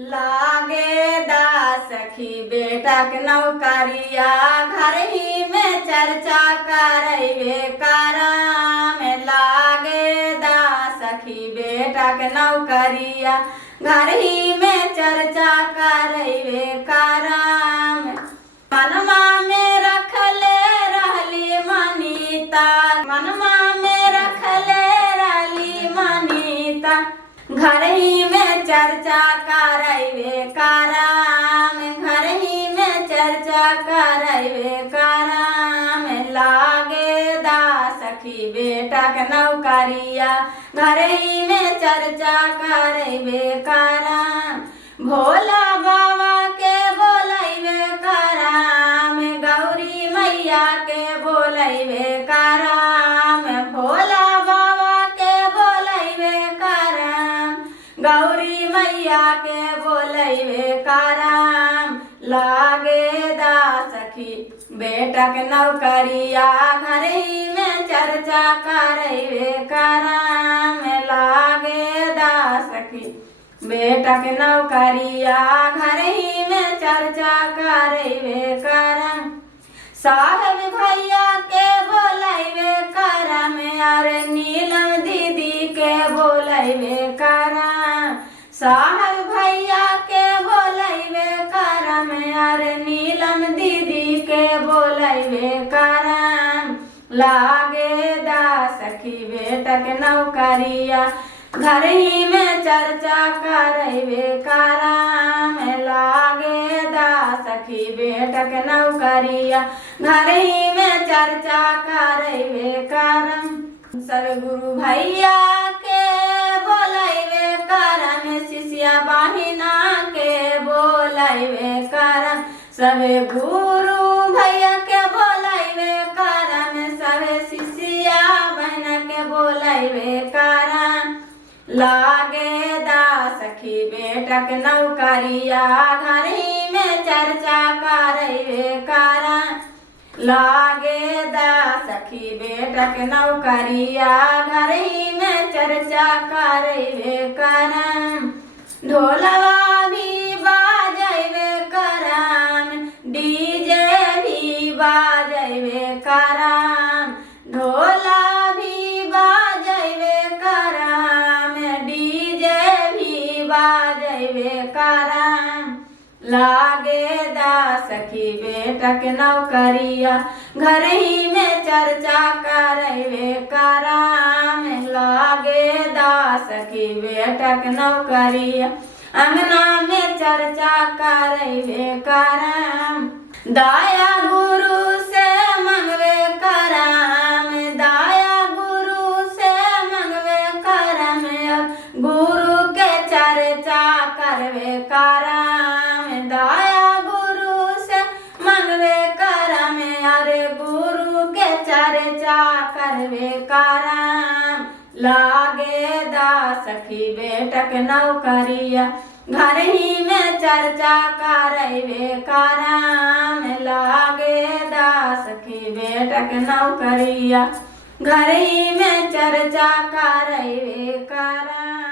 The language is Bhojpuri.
लागे दा सखी बेटा के नौकरिया घर ही में चर्चा करैबे कराम। लागे दा सखी बेटा के नौकरिया घर ही में चर्चा करैबे कराम। मनमा में रखले रहली मनीता, मनमा में रखले रहली मनीता, घर ही में चर्चा करैबे कराम। घर ही में चर्चा करैबे कराम। लागे दा सखी बेटा के नौकरिया घर ही में चर्चा करैबे कराम। भोला बाबा के बोलैबे कराम, गौरी मैया के बोलैबे कराम। भोला बाबा के बोलैबे कराम, गौरी मैया के बोलैबे कराम। लागे दा सखी बेटा के नौकरिया घर ही में चर्चा करैबे कराम। लागे दा सखी बेटा के नौकरिया घर ही में चर्चा करैबे कराम। साहब भैया के बोलैबे कराम, अरे नीलम दीदी के बोलैबे कराम। साहब भैया के बोलैबे कराम, अरे नीलम दीदी के बोलैबे कराम। लागे दा सखी बेटा के नौकरिया घर ही में चर्चा करैबे कराम। लागे दा सखी बेटा के नौकरिया घर ही में चर्चा करैबे कराम। सब गुरु भैया के बोलैबे कराम, शिष्या बहिना के बोलैबे कराम। सब गुरु भैया के बोलैबे कराम, सब शिष्या बहिना के बोलैबे कराम। लागे दा सखी बेटा के नौकरिया घर ही में चर्चा करैबे कराम। लागे दा सखी बेटा के नौकरिया घर ही में चर्चा करैबे कराम। ढोलवा भी बाजैबे कराम, डीजे भी बाजैबे कराम। ढोला भी बाजैबे कराम, डीजे भी बाजैबे कराम। लागे दा सखी बेटा के नौकरिया घर ही में चर्चा करैबे कराम। लागे दा सखी बेटा के नौकरिया अंगना में चर्चा करैबे कराम। दाया गुरु से मंगवे कराम, दाया गुरु से मंगवे कराम, गुरु के चर्चा करबे कराम। दाया गुरु से मंगवे कराम, अरे गुरु के चर्चा करबे कराम। लागे दा सखी बेटा के नौकरिया घर ही में चर्चा करैबे कराम। लागे दा सखी बेटा के नौकरिया घर ही में चर्चा करैबे कराम।